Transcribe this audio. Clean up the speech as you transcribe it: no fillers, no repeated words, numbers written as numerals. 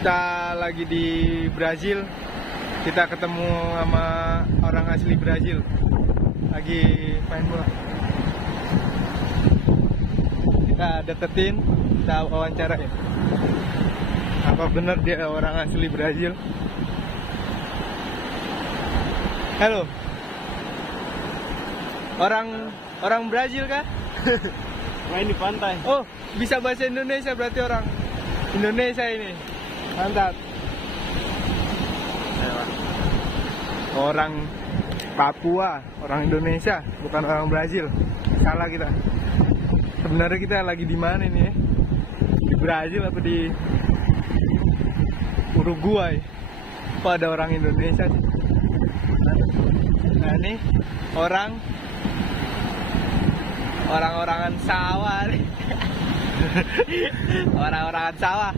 Kita lagi di Brazil. Kita ketemu sama orang asli Brazil. Lagi main bola. Kita deketin, kita wawancara ya. Apa benar dia orang asli Brazil? Halo. Orang Brazil kah? Main di pantai. Oh, bisa bahasa Indonesia berarti orang Indonesia ini. Mantap. Orang Papua, orang Indonesia, bukan orang Brazil. Salah kita. Sebenarnya kita lagi di mana ini ya? Di Brazil apa di Uruguay? Kok ada orang Indonesia sih? Nah ini orang-orangan sawah nih. Orang-orangan sawah